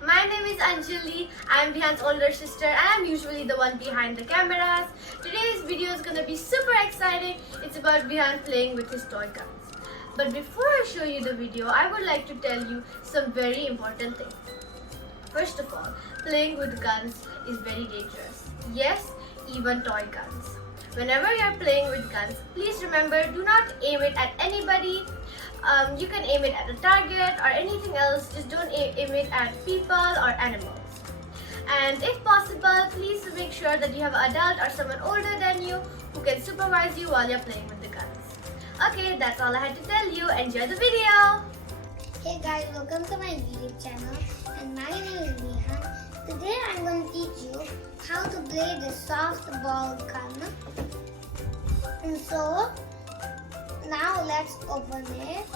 My name is Anjali. I am Vihan's older sister and I am usually the one behind the cameras. Today's video is gonna be super exciting. It's about Vihan playing with his toy guns. But before I show you the video, I would like to tell you some very important things. First of all, playing with guns is very dangerous. Yes, even toy guns. Whenever you are playing with guns, please remember, do not aim it at anybody. You can aim it at a target or anything else, just don't aim it at people or animals. And if possible, please make sure that you have an adult or someone older than you who can supervise you while you're playing with the guns. Okay, that's all I had to tell you. Enjoy the video! Hey guys, welcome to my YouTube channel and my name is Vihan. Today I'm going to teach you how to play the soft ball gun. And so, now let's open it.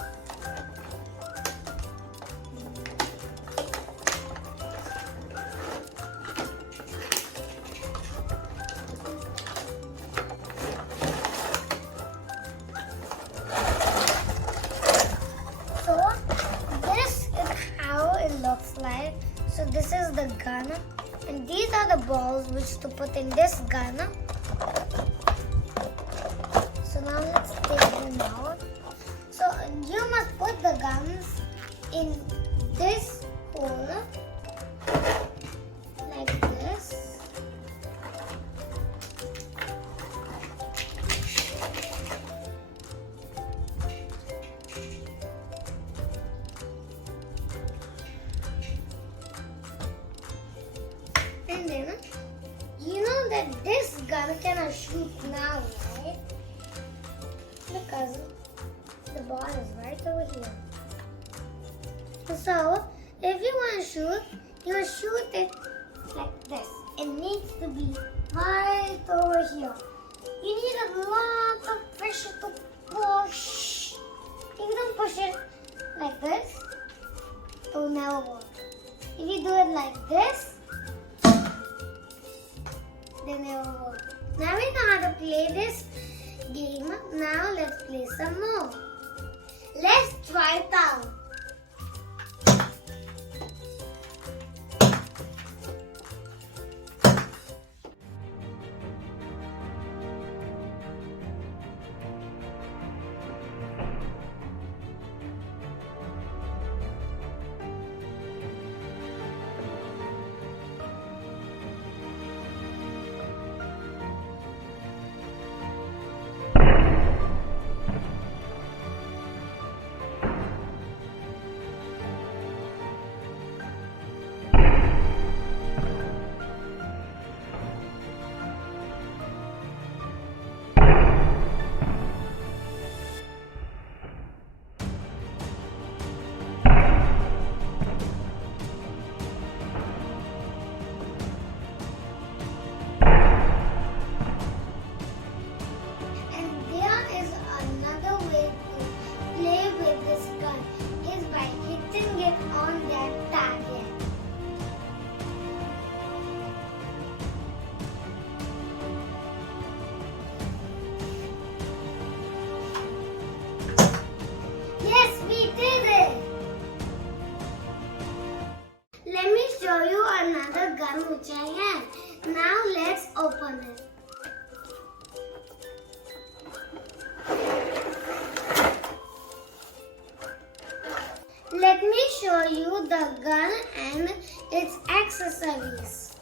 So, this is how it looks like. So this is the gun and these are the balls which to put in this gun. So now let's take them out. So you must put the guns in this hole like this. And then you know that this gun cannot shoot now, right? Because the ball is right over here. So, if you want to shoot, you shoot it like this. It needs to be right over here. You need a lot of pressure to push. If you don't push it like this, it will never work. If you do it like this, then it will work. Now we know how to play this game. Now let's play some more. Let's try it out. Let me show you another gun which I have. Now let's open it. Let me show you the gun and its accessories.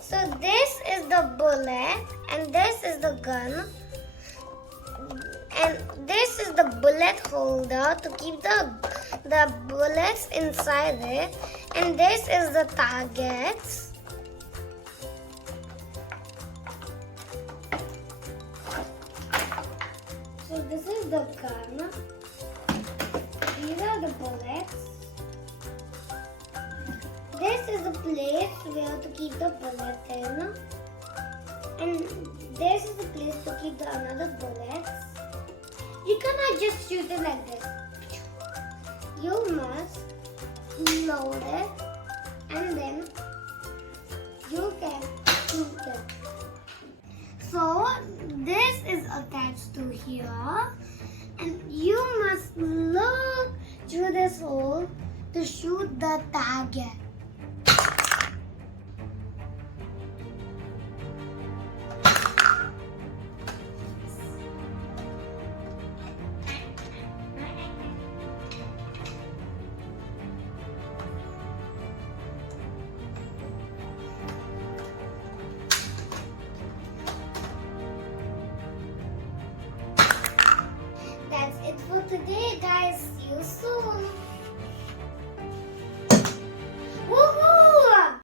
So this is the bullet and this is the gun. And this is the bullet holder to keep the bullets inside it. And this is the targets. So this is the gun. These are the bullets. This is the place where to keep the bullet in. And this is the place to keep the another bullets. You cannot just shoot it like this. You must load it and then you can shoot it. So this is attached to here and you must look through this hole to shoot the target. That's it for today, guys. See you soon.